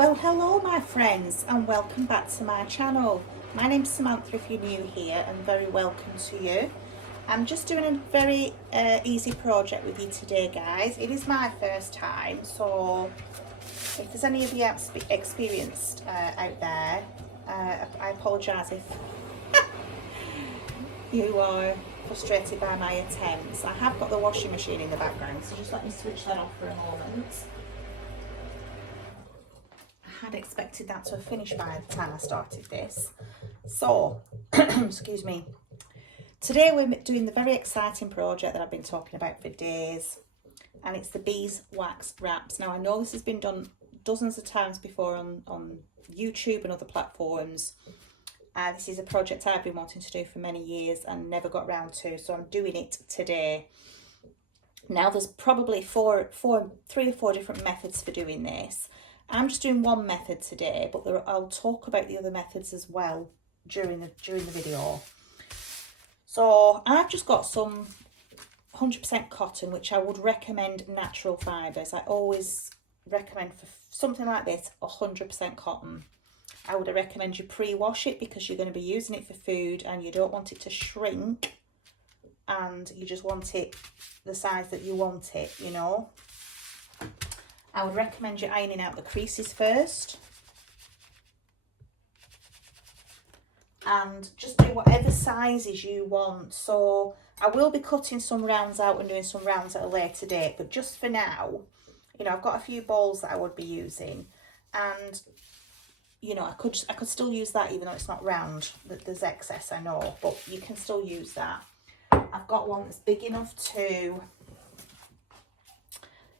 Well, hello my friends and welcome back to my channel. My name's Samantha if you're new here, and very welcome to you. I'm just doing a very easy project with you today, guys. It is my first time, so if there's any of you experienced out there, I apologise if you are frustrated by my attempts. I have got the washing machine in the background, so just let me switch that off for a moment. I had expected that to have finished by the time I started this. So, excuse me. Today we're doing the very exciting project that I've been talking about for days, and it's the beeswax wraps. Now I know this has been done dozens of times before on YouTube and other platforms. This is a project I've been wanting to do for many years and never got round to, so I'm doing it today. Now there's probably three or four different methods for doing this. I'm just doing one method today, but I'll talk about the other methods as well during the video. So I've just got some 100% cotton, which I would recommend natural fibres. I always recommend for something like this 100% cotton. I would recommend you pre-wash it because you're going to be using it for food and you don't want it to shrink, and you just want it the size that you want it, you know. I would recommend you ironing out the creases first, and just do whatever sizes you want. So I will be cutting some rounds out and doing some rounds at a later date, but just for now, you know, I've got a few balls that I would be using, and you know, I could still use that even though it's not round. There's excess, I know, but you can still use that. I've got one that's big enough to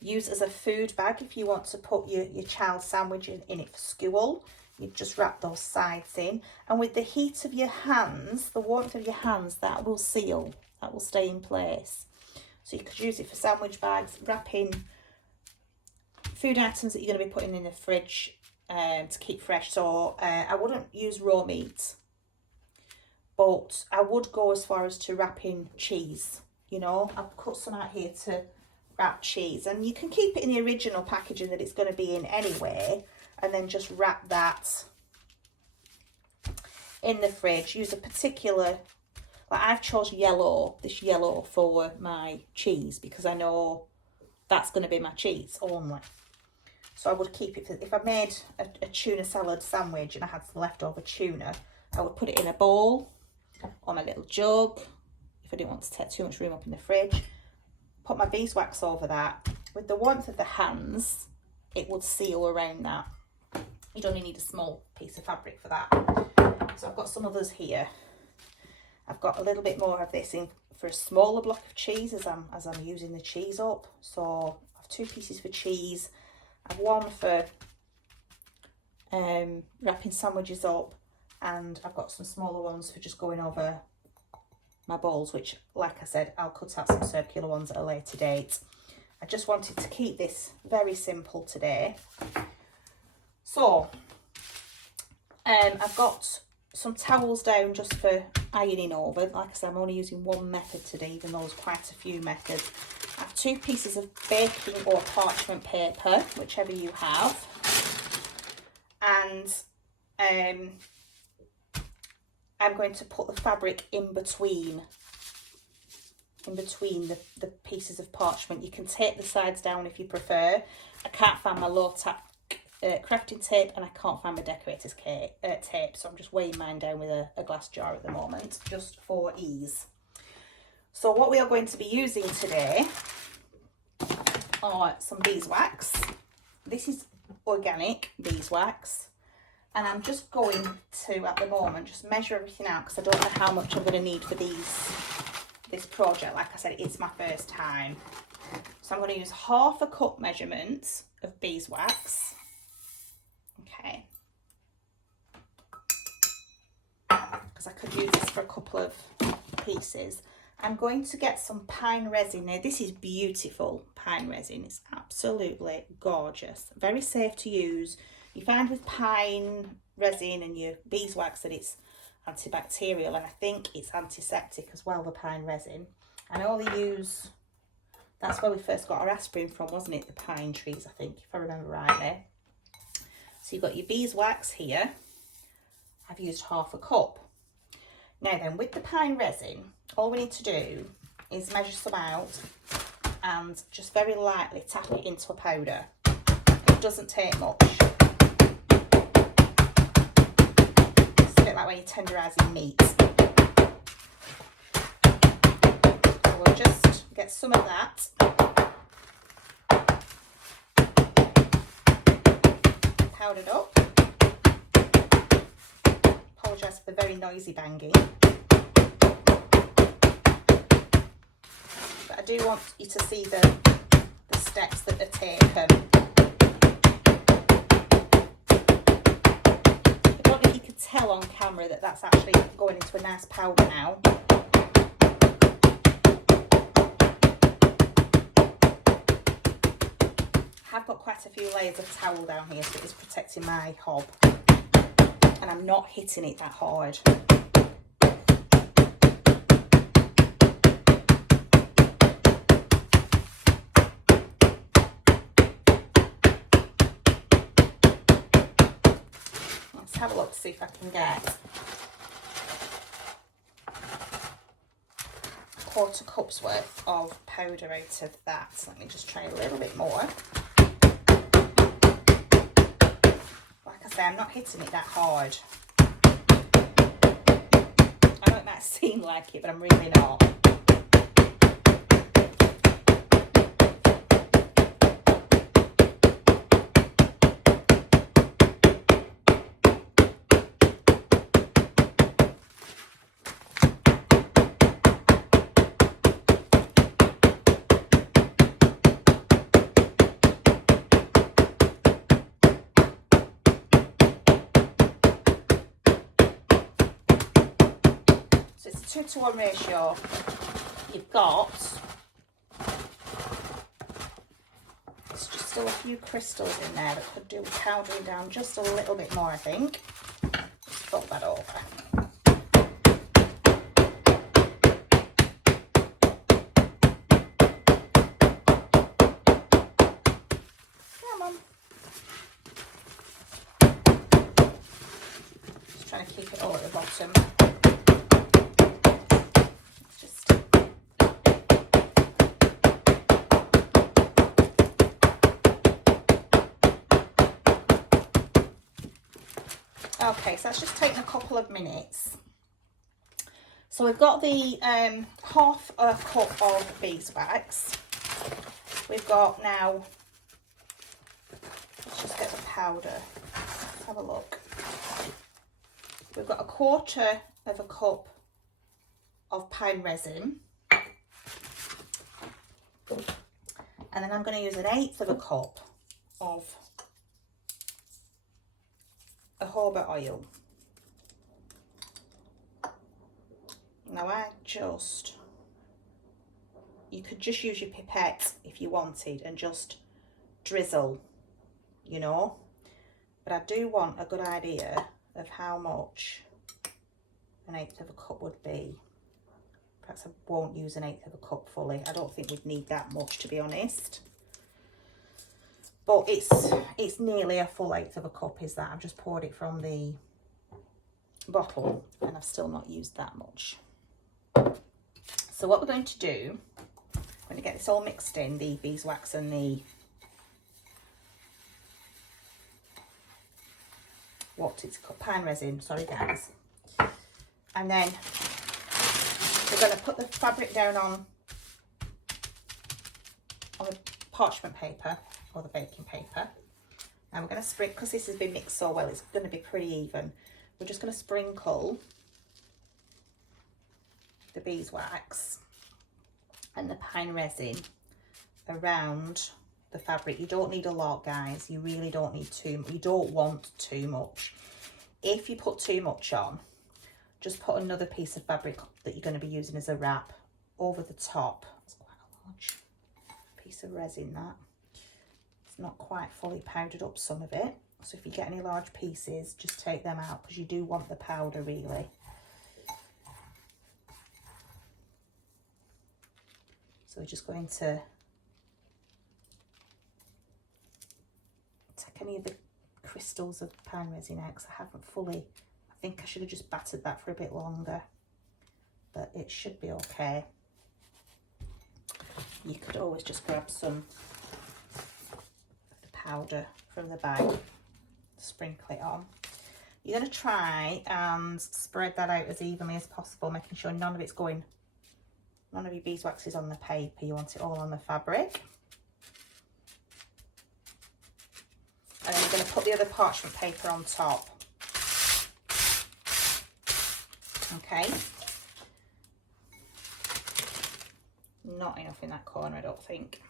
use as a food bag if you want to put your child's sandwich in it for school. You just wrap those sides in, and with the heat of your hands, the warmth of your hands, that will seal, that will stay in place. So you could use it for sandwich bags, wrapping food items that you're going to be putting in the fridge to keep fresh. So I wouldn't use raw meat, but I would go as far as to wrapping cheese. You know, I've cut some out here to wrap cheese, and you can keep it in the original packaging that it's going to be in anyway, and then just wrap that in the fridge. Use a particular, like I've chose this yellow for my cheese because I know that's going to be my cheese only. So I would keep it, if I made a tuna salad sandwich and I had some leftover tuna, I would put it in a bowl or my little jug if I didn't want to take too much room up in the fridge. Put my beeswax over that. With the warmth of the hands, it would seal around that. You'd only need a small piece of fabric for that. So I've got some others here. I've got a little bit more of this in for a smaller block of cheese as I'm using the cheese up. So I have 2 pieces for cheese. I have one for wrapping sandwiches up, and I've got some smaller ones for just going over my balls, which, like I said, I'll cut out some circular ones at a later date. I just wanted to keep this very simple today. So I've got some towels down just for ironing over. Like I said, I'm only using one method today, even though there's quite a few methods. I have 2 pieces of baking or parchment paper, whichever you have, and I'm going to put the fabric in between the pieces of parchment. You can tape the sides down if you prefer. I can't find my low tack crafting tape, and I can't find my decorator's tape, so I'm just weighing mine down with a glass jar at the moment, just for ease. So what we are going to be using today are some beeswax. This is organic beeswax, and I'm just going to, at the moment, just measure everything out because I don't know how much I'm going to need for this project. Like I said, it's my first time. So I'm going to use 1/2 cup measurement of beeswax. Okay. Because I could use this for a couple of pieces. I'm going to get some pine resin. Now, this is beautiful pine resin. It's absolutely gorgeous. Very safe to use. You find with pine resin and your beeswax that it's antibacterial, and I think it's antiseptic as well, the pine resin. I know they use, that's where we first got our aspirin from, wasn't it? The pine trees, I think, if I remember rightly. So you've got your beeswax here. I've used half a cup. Now then, with the pine resin, all we need to do is measure some out and just very lightly tap it into a powder. It doesn't take much. It's a bit like when you're tenderising meat. So we'll just get some of that. Powdered up. Apologise for the very noisy banging. But I do want you to see the steps that are taken. I don't know if you could tell on camera that that's actually going into a nice powder now. I've got quite a few layers of towel down here, so it is protecting my hob. And I'm not hitting it that hard. Let's have a look to see if I can get a quarter cup's worth of powder out of that. So let me just try a little bit more. Like I say, I'm not hitting it that hard. I know it might seem like it, but I'm really not. So it's a 2-to-1 ratio. You've got, there's just still a few crystals in there that could do with powdering down just a little bit more, I think. Just flip that over. Come on. Just trying to keep it all at the bottom. Okay, so that's just taken a couple of minutes. So we've got the half a cup of beeswax. We've got now, let's just get the powder. Let's have a look. We've got a quarter of a cup of pine resin. And then I'm going to use 1/8 of a cup of jojoba oil. Now you could just use your pipette if you wanted and just drizzle, you know, but I do want a good idea of how much 1/8 of a cup would be. Perhaps I won't use 1/8 of a cup fully. I don't think we'd need that much, to be honest. But it's nearly a full 1/8 of a cup, is that. I've just poured it from the bottle and I've still not used that much. So what we're going to do, I'm going to get this all mixed in, the beeswax and the pine resin, sorry guys. And then we're going to put the fabric down on the parchment paper or the baking paper. And we're going to sprinkle, because this has been mixed so well, it's going to be pretty even. We're just going to sprinkle the beeswax and the pine resin around the fabric. You don't need a lot, guys. You really don't need you don't want too much. If you put too much on, just put another piece of fabric that you're going to be using as a wrap over the top. That's quite a large piece of resin, that. It's not quite fully powdered up, some of it. So if you get any large pieces, just take them out, because you do want the powder, really. So we're just going to take any of the crystals of pine resin out because I haven't fully. I think I should have just battered that for a bit longer, but it should be okay. You could always just grab some powder from the bag, sprinkle it on. You're going to try and spread that out as evenly as possible, making sure none of your beeswax is on the paper. You want it all on the fabric. And then you're going to put the other parchment paper on top. Okay. Not enough in that corner, I don't think.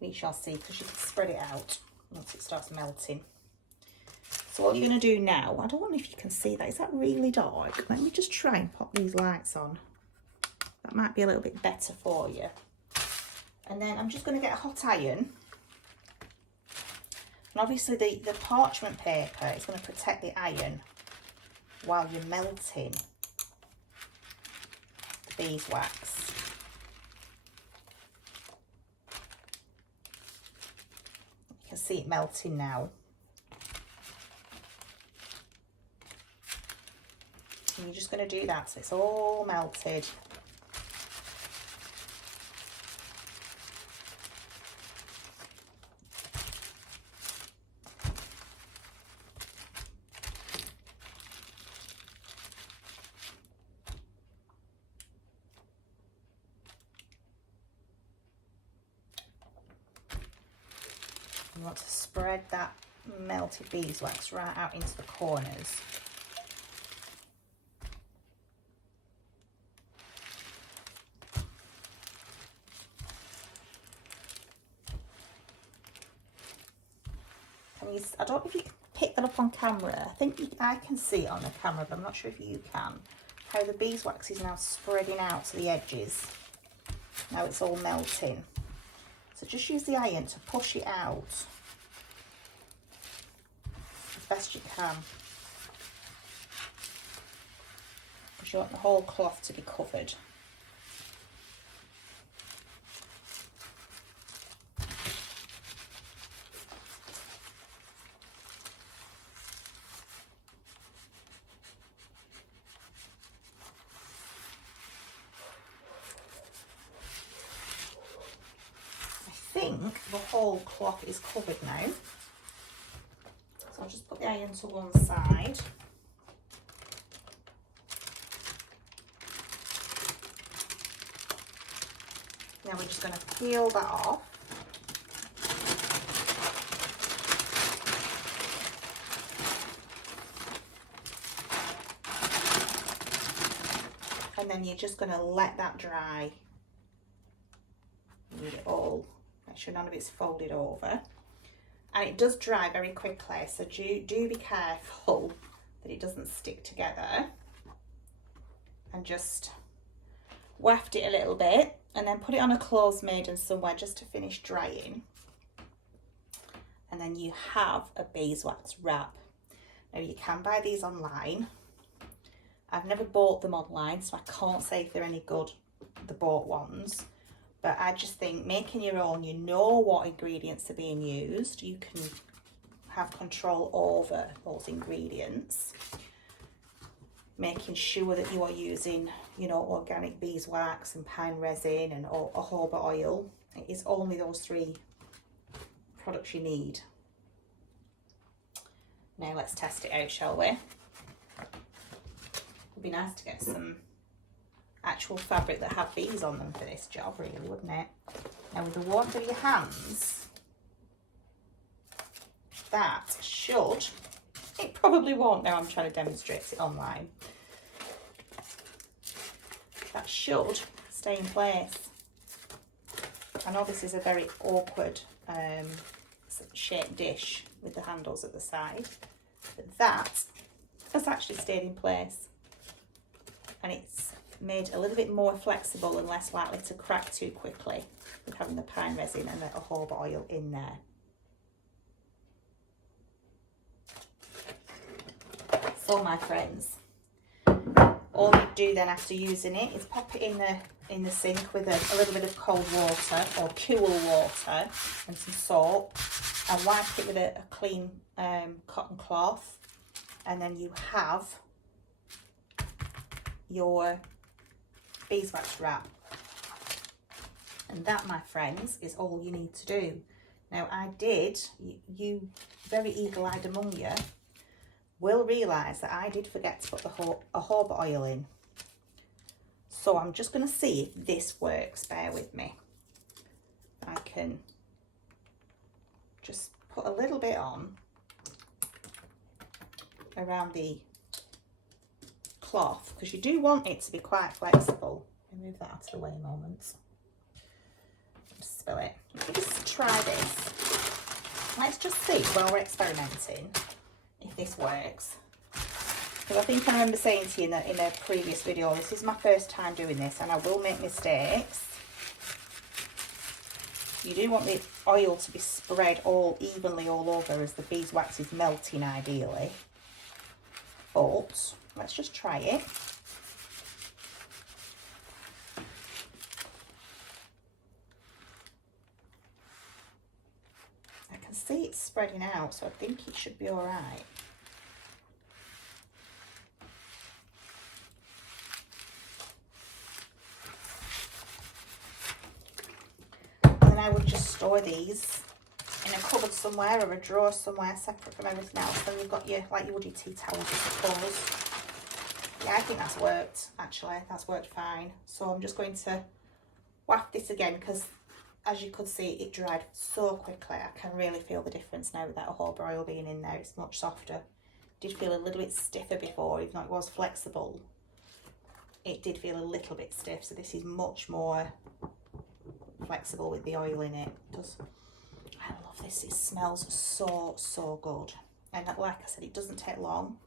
We shall see, because you can spread it out once it starts melting. So what you're going to do now, I don't know if you can see that. Is that really dark? Let me just try and pop these lights on. That might be a little bit better for you. And then I'm just going to get a hot iron. And obviously the parchment paper is going to protect the iron while you're melting the beeswax. You can see it melting now. And you're just going to do that so it's all melted. You want to spread that melted beeswax right out into the corners. I don't know if you can pick that up on camera. I think I can see it on the camera, but I'm not sure if you can. How the beeswax is now spreading out to the edges. Now it's all melting. So just use the iron to push it out as best you can. Because you want the whole cloth to be covered. I think the whole cloth is covered now. So I'll just put the iron to one side. Now we're just going to peel that off. And then you're just going to let that dry. Leave it all. Make sure none of it's folded over. And it does dry very quickly, so do be careful that it doesn't stick together. And just waft it a little bit and then put it on a clothes maiden somewhere just to finish drying. And then you have a beeswax wrap. Now you can buy these online. I've never bought them online, so I can't say if they're any good, the bought ones. But I just think making your own, you know what ingredients are being used. You can have control over those ingredients. Making sure that you are using, you know, organic beeswax and pine resin and jojoba oil. It is only those 3 products you need. Now let's test it out, shall we? It'd be nice to get some actual fabric that have bees on them for this job, really, wouldn't it? Now with the warmth of your hands, that should, it probably won't now I'm trying to demonstrate it online, that should stay in place. I know this is a very awkward shaped dish with the handles at the side, but that has actually stayed in place, and it's made a little bit more flexible and less likely to crack too quickly with having the pine resin and the jojoba oil in there. So my friends, all you do then after using it is pop it in the sink with a little bit of cold water or cool water and some salt, and wipe it with a clean cotton cloth, and then you have your beeswax wrap. And that, my friends, is all you need to do. Now, you very eagle-eyed among you will realise that I did forget to put the jojoba oil in. So I'm just going to see if this works. Bear with me. I can just put a little bit on around the cloth, because you do want it to be quite flexible. Let me move that out of the way a moment. Just spill it. Let me just try this. Let's just see while we're experimenting if this works. Because I think I remember saying to you in a previous video, this is my first time doing this and I will make mistakes. You do want the oil to be spread all evenly all over as the beeswax is melting ideally. But let's just try it. I can see it's spreading out, so I think it should be all right. I would just store these in a cupboard somewhere or a drawer somewhere separate from everything else. Then you've got your, like you would your tea towels, I suppose. Yeah, I think that's worked, actually. That's worked fine. So I'm just going to waft this again, because as you could see, it dried so quickly. I can really feel the difference now with that jojoba oil being in there. It's much softer. It did feel a little bit stiffer before, even though it was flexible. It did feel a little bit stiff, so this is much more flexible with the oil in it. I love this. It smells so good, and like I said, it doesn't take long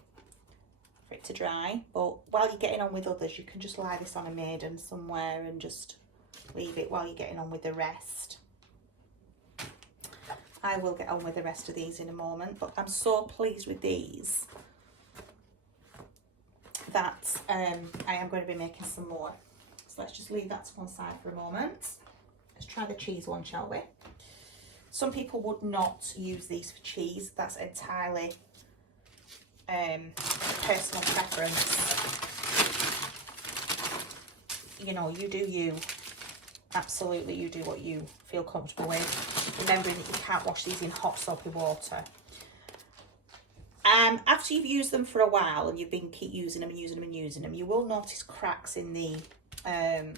for it to dry, but while you're getting on with others, you can just lie this on a maiden somewhere and just leave it while you're getting on with the rest. I will get on with the rest of these in a moment, but I'm so pleased with these that I am going to be making some more. So let's just leave that to one side for a moment. Let's try the cheese one, shall we? Some people would not use these for cheese. That's entirely personal preference. You know, you do you. Absolutely, you do what you feel comfortable with. Remembering that you can't wash these in hot soapy water. After you've used them for a while and you've been keep using them and using them and using them, you will notice cracks in the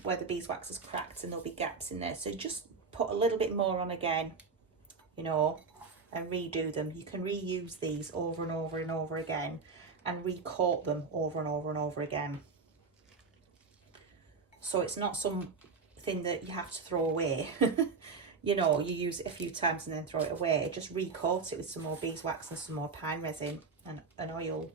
where the beeswax is cracked, and there'll be gaps in there. So just put a little bit more on again, you know, and redo them. You can reuse these over and over and over again and recoat them over and over and over again. So it's not something that you have to throw away. You know, you use it a few times and then throw it away. Just recoat it with some more beeswax and some more pine resin and oil.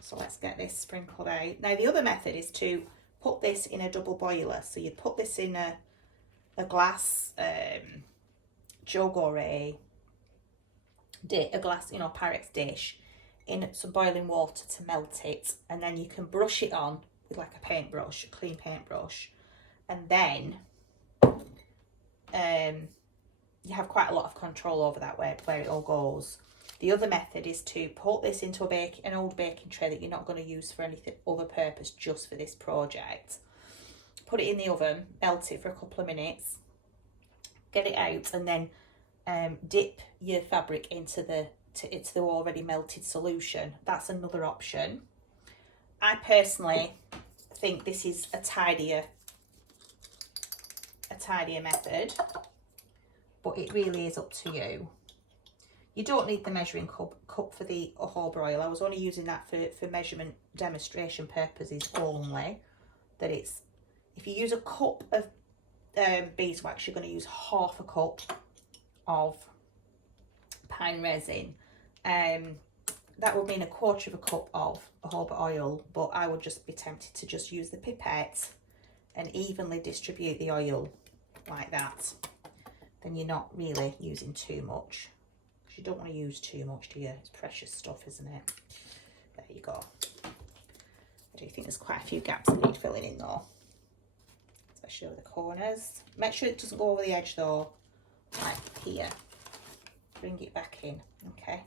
So let's get this sprinkled out. Now the other method is to put this in a double boiler. So you put this in a glass jug or a glass, you know, Pyrex dish, in some boiling water to melt it, and then you can brush it on with like a paintbrush, a clean paintbrush, and then you have quite a lot of control over that where it all goes. The other method is to put this into an old baking tray that you're not going to use for anything other purpose, just for this project. Put it in the oven, melt it for a couple of minutes, get it out, and then dip your fabric into the already melted solution. That's another option. I personally think this is a tidier method, but it really is up to you. You don't need the measuring cup for the jojoba oil. I was only using that for measurement demonstration purposes only. That it's, if you use a cup of beeswax, you're going to use half a cup of pine resin. That would mean a quarter of a cup of jojoba oil, but I would just be tempted to just use the pipette and evenly distribute the oil like that. Then you're not really using too much. You don't want to use too much, do you? It's precious stuff, isn't it? There you go. I do think there's quite a few gaps that need filling in though, especially over the corners. Make sure it doesn't go over the edge though. like here. Bring it back in, okay.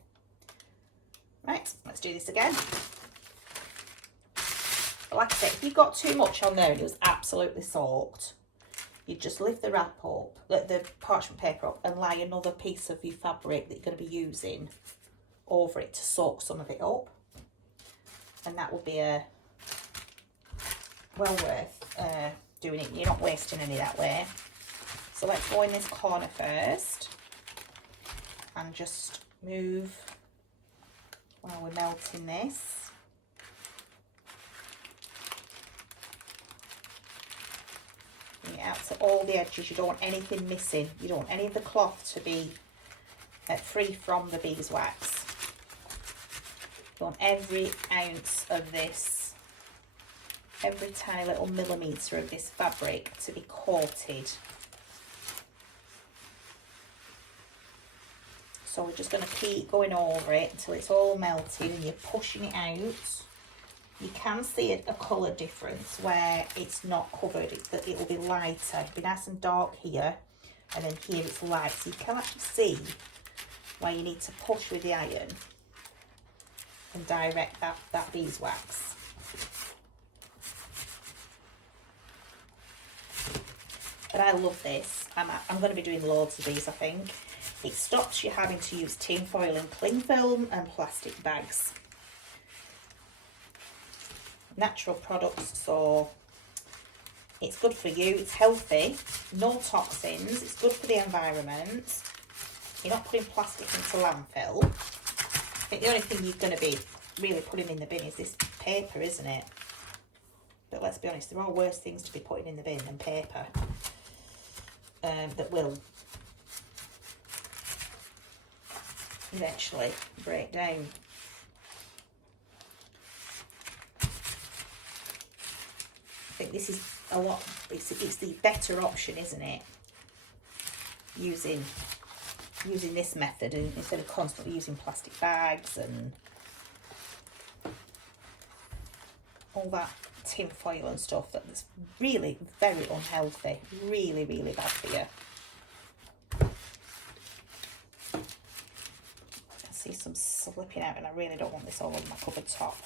Right, let's do this again. But like I said, if you've got too much on there and it was absolutely soaked, you just lift the wrap up, the parchment paper up, and lay another piece of your fabric that you're going to be using over it to soak some of it up. And that will be well worth doing it. You're not wasting any that way. So let's go in this corner first and just move while we're melting this. Bring it out to all the edges. You don't want anything missing. You don't want any of the cloth to be free from the beeswax. You want every ounce of this, every tiny little millimetre of this fabric to be coated. So we're just going to keep going over it until it's all melted and you're pushing it out. You can see a colour difference where it's not covered, that it will be lighter. It'll be nice and dark here, and then here it's light. So you can actually see where you need to push with the iron and direct that beeswax. But I love this. I'm going to be doing loads of these, I think. It stops you having to use tin foil and cling film and plastic bags. Natural products, so it's good for you, it's healthy, no toxins, it's good for the environment. You're not putting plastic into landfill. I think the only thing you're going to be really putting in the bin is this paper, isn't it? But let's be honest, there are worse things to be putting in the bin than paper that will eventually break down. I think this is a lot, it's the better option, isn't it? Using this method instead of constantly using plastic bags and all that tin foil and stuff that's really very unhealthy, really, really bad for you. I see some slipping out and I really don't want this all on my cupboard top.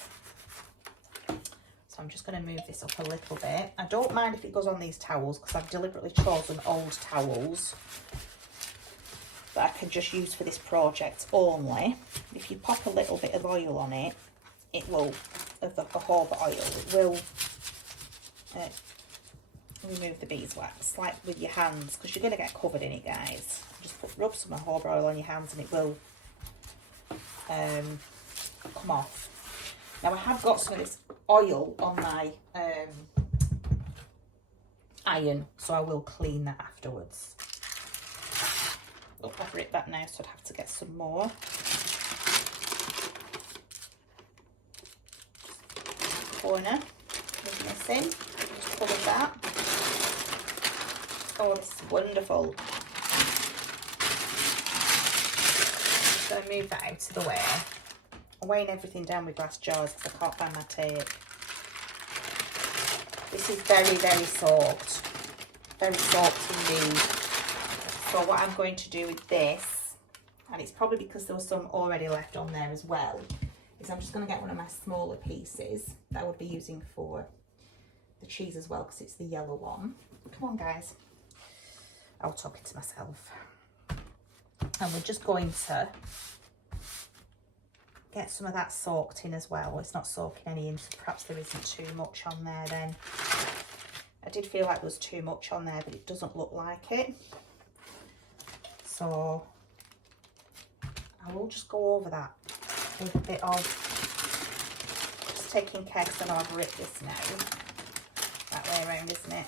So I'm just going to move this up a little bit. I don't mind if it goes on these towels because I've deliberately chosen old towels that I can just use for this project only. If you pop a little bit of oil on it, it will, of the jojoba oil, it will remove the beeswax, like with your hands, because you're going to get covered in it, guys. Just rub some jojoba oil on your hands and it will come off. Now I have got some of this oil on my iron, so I will clean that afterwards. I'll cover it back now, so I'd have to get some more. Corner is missing. Just cover that. Oh, this is wonderful. Just going to move that out of the way. I'm weighing everything down with glass jars because I can't find my tape. This is very, very soaked. Very soaked indeed. So what I'm going to do with this, and it's probably because there was some already left on there as well, is I'm just going to get one of my smaller pieces that I would be using for the cheese as well, because it's the yellow one. Come on, guys. I was talking to myself. And we're just going to get some of that soaked in as well. It's not soaking any in, so perhaps there isn't too much on there then. I did feel like there was too much on there, but it doesn't look like it. So I will just go over that with a bit of, just taking care because I know I've ripped this now. That way around, isn't it?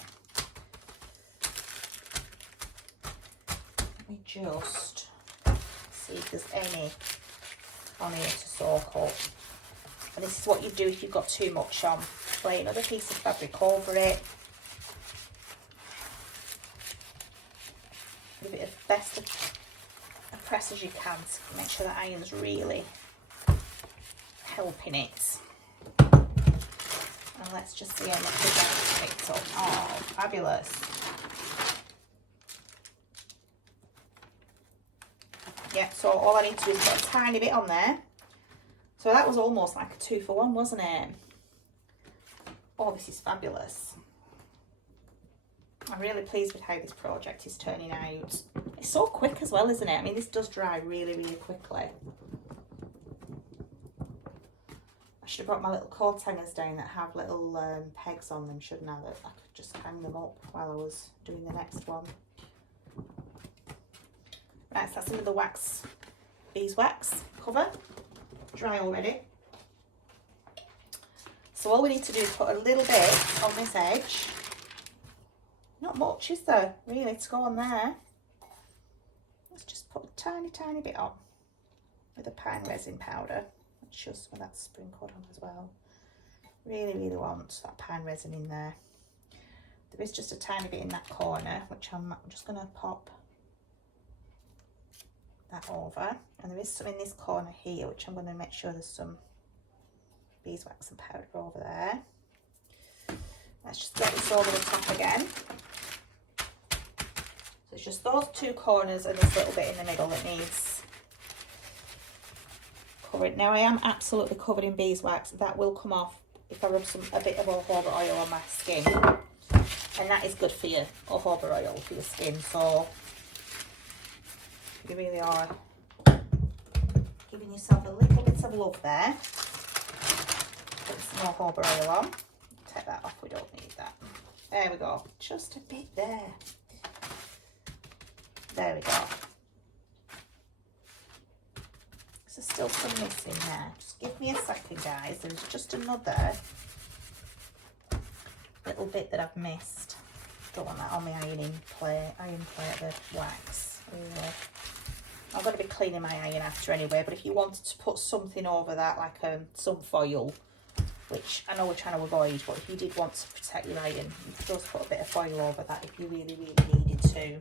Let me just see if there's any on here to soak up. And this is what you do if you've got too much on. Lay another piece of fabric over it. Give it a best a press as you can to make sure the iron's really helping it. And let's just see how much the iron's picked up. Oh, fabulous. Yeah, so all I need to do is put a tiny bit on there. So that was almost like a 2-for-1, wasn't it? Oh, this is fabulous. I'm really pleased with how this project is turning out. It's so quick as well, isn't it? I mean, this does dry really, really quickly. I should have brought my little coat hangers down that have little pegs on them, shouldn't I? That I could just hang them up while I was doing the next one. Right, so that's another wax, beeswax cover, dry already. So all we need to do is put a little bit on this edge. Not much, is there, really, to go on there. Let's just put a tiny, tiny bit on with a pine resin powder. Let's show some of that sprinkled on as well. Really, really want that pine resin in there. There is just a tiny bit in that corner, which I'm just going to pop that over. And there is some in this corner here, which I'm going to make sure there's some beeswax and powder over there. Let's just get this over the top again. So it's just those two corners and this little bit in the middle that needs covered. Now I am absolutely covered in beeswax. That will come off if I rub a bit of jojoba oil on my skin. And that is good for your jojoba oil for your skin. So you really are giving yourself a little bit of love there. Put some jojoba oil on. Take that off, we don't need that. There we go, just a bit there. There we go. So still some missing there. Just give me a second, guys. There's just another little bit that I've missed. Don't want that on the iron plate of the wax. Really. I'm going to be cleaning my iron after anyway, but if you wanted to put something over that, like some foil, which I know we're trying to avoid, but if you did want to protect your iron, you could just put a bit of foil over that if you really, really needed to.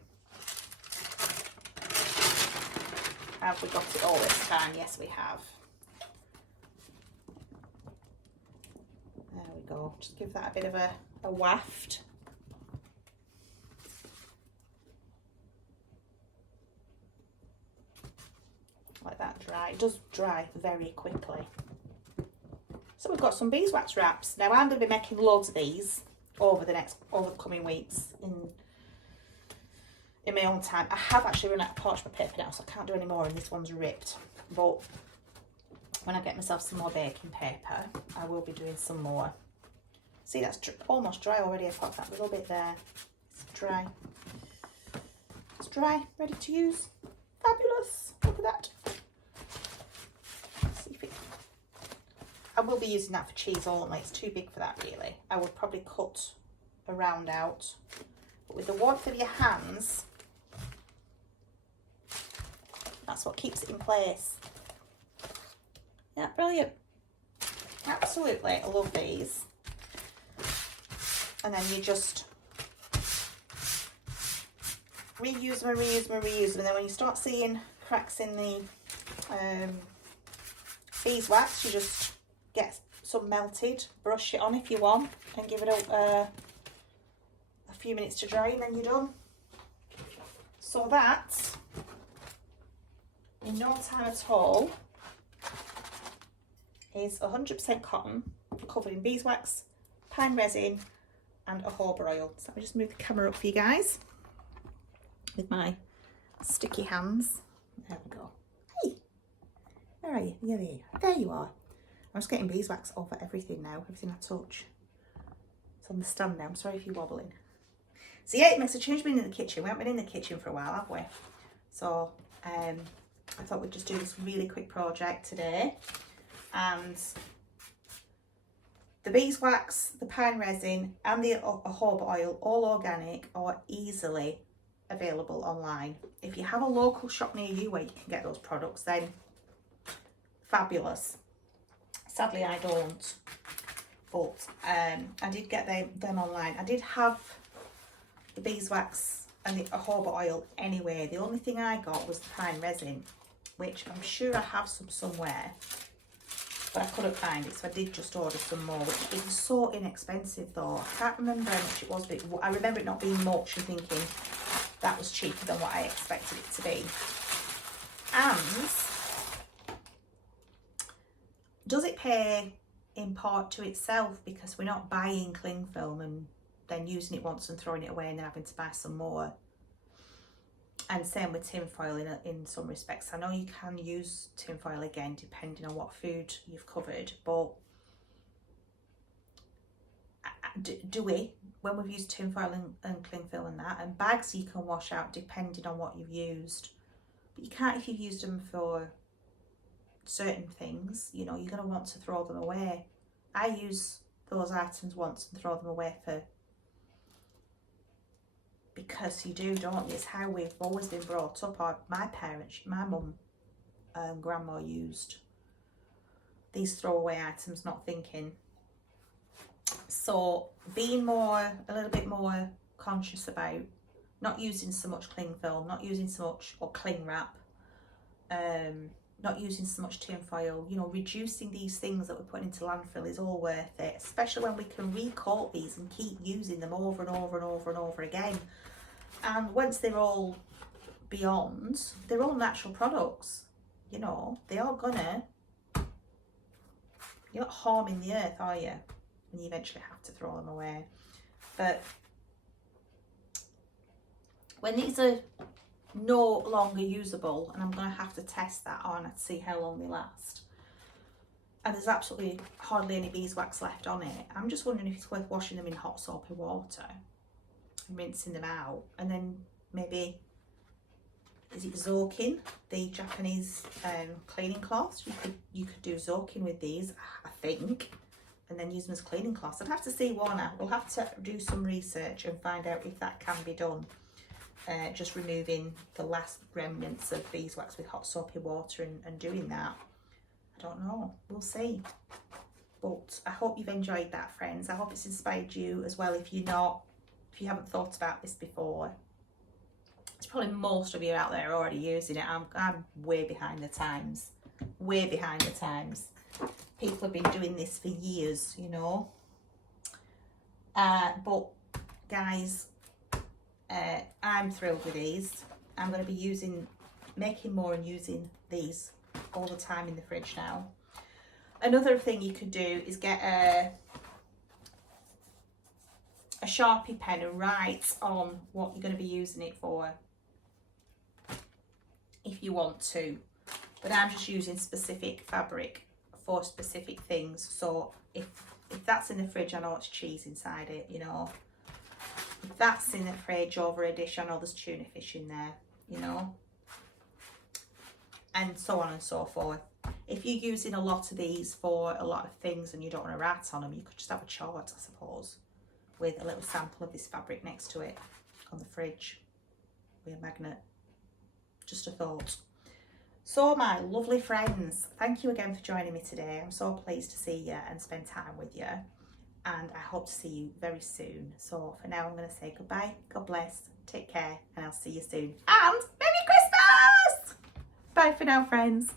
Have we got it all this time? Yes, we have. There we go. Just give that a bit of a waft. Let that dry. It does dry very quickly. So we've got some beeswax wraps. Now I'm going to be making loads of these over the coming weeks in my own time. I have actually run out of parchment paper now, so I can't do any more, and this one's ripped. But when I get myself some more baking paper, I will be doing some more. See, that's almost dry already. I popped that little bit there. It's dry. It's dry, ready to use. Fabulous. Look at that. Let's see if it... I will be using that for cheese only. It's too big for that, really. I would probably cut a round out. But with the warmth of your hands, that's what keeps it in place. Yeah, brilliant. Absolutely, I love these. And then you just reuse them and reuse them and reuse them. And then when you start seeing cracks in the beeswax, you just get some melted, brush it on if you want, and give it a few minutes to dry, and then you're done. So that, in no time at all, is 100% cotton covered in beeswax, pine resin and jojoba oil. So let me just move the camera up for you guys with my sticky hands. There we go. Hey, where are you? There you are. I'm just getting beeswax over everything now, everything I touch. It's on the stand now. I'm sorry if you're wobbling. So yeah, it makes a change being in the kitchen. We haven't been in the kitchen for a while, have we? So I thought we'd just do this really quick project today. And the beeswax, the pine resin and the jojoba oil, all organic, are easily available online. If you have a local shop near you where you can get those products, then fabulous. Sadly, I don't, but I did get them online. I did have the beeswax and the jojoba oil anyway. The only thing I got was the pine resin, which I'm sure I have some somewhere, but I couldn't find it, so I did just order some more, which it was so inexpensive though. I can't remember how much it was, but I remember it not being much and thinking that was cheaper than what I expected it to be. And does it pay in part to itself, because we're not buying cling film and then using it once and throwing it away and then having to buy some more? And same with tin foil in some respects. I know you can use tin foil again depending on what food you've covered, but do we, when we've used tin foil and cling film and that, and bags you can wash out depending on what you've used, but you can't if you've used them for certain things. You know, you're going to want to throw them away. I use those items once and throw them away because you do, don't you? It's how we've always been brought up. Or my parents, my mum, grandma used these throwaway items, not thinking. So being a little bit more conscious about not using so much cling film, not using so much, or cling wrap, not using so much tin foil, you know, reducing these things that we're putting into landfill is all worth it, especially when we can recoat these and keep using them over and over and over and over again. And once they're all beyond, they're all natural products, you know, they are gonna, you're not harming the earth, are you? And you eventually have to throw them away. But when these are no longer usable, and I'm going to have to test that on to see how long they last, and there's absolutely hardly any beeswax left on it, I'm just wondering if it's worth washing them in hot soapy water and rinsing them out, and then maybe, is it Zokin, the Japanese cleaning cloths? You could do Zokin with these, I think, and then use them as cleaning cloths. I'd have to see, Warner. We'll have to do some research and find out if that can be done. Just removing the last remnants of beeswax with hot soapy water and doing that. I don't know. We'll see. But I hope you've enjoyed that, friends. I hope it's inspired you as well. If you haven't thought about this before, it's probably most of you out there are already using it. I'm way behind the times. Way behind the times. People have been doing this for years, you know. But guys, I'm thrilled with these. I'm going to be making more and using these all the time in the fridge now. Another thing you could do is get a Sharpie pen and write on what you're going to be using it for, if you want to. But I'm just using specific fabric for specific things. So if that's in the fridge, I know it's cheese inside it, you know. If that's in the fridge over a dish, I know there's tuna fish in there, you know. And so on and so forth. If you're using a lot of these for a lot of things and you don't want to write on them, you could just have a chart, I suppose, with a little sample of this fabric next to it on the fridge with a magnet. Just a thought. So my lovely friends, thank you again for joining me today. I'm so pleased to see you and spend time with you. And I hope to see you very soon. So for now, I'm going to say goodbye. God bless. Take care. And I'll see you soon. And Merry Christmas! Bye for now, friends.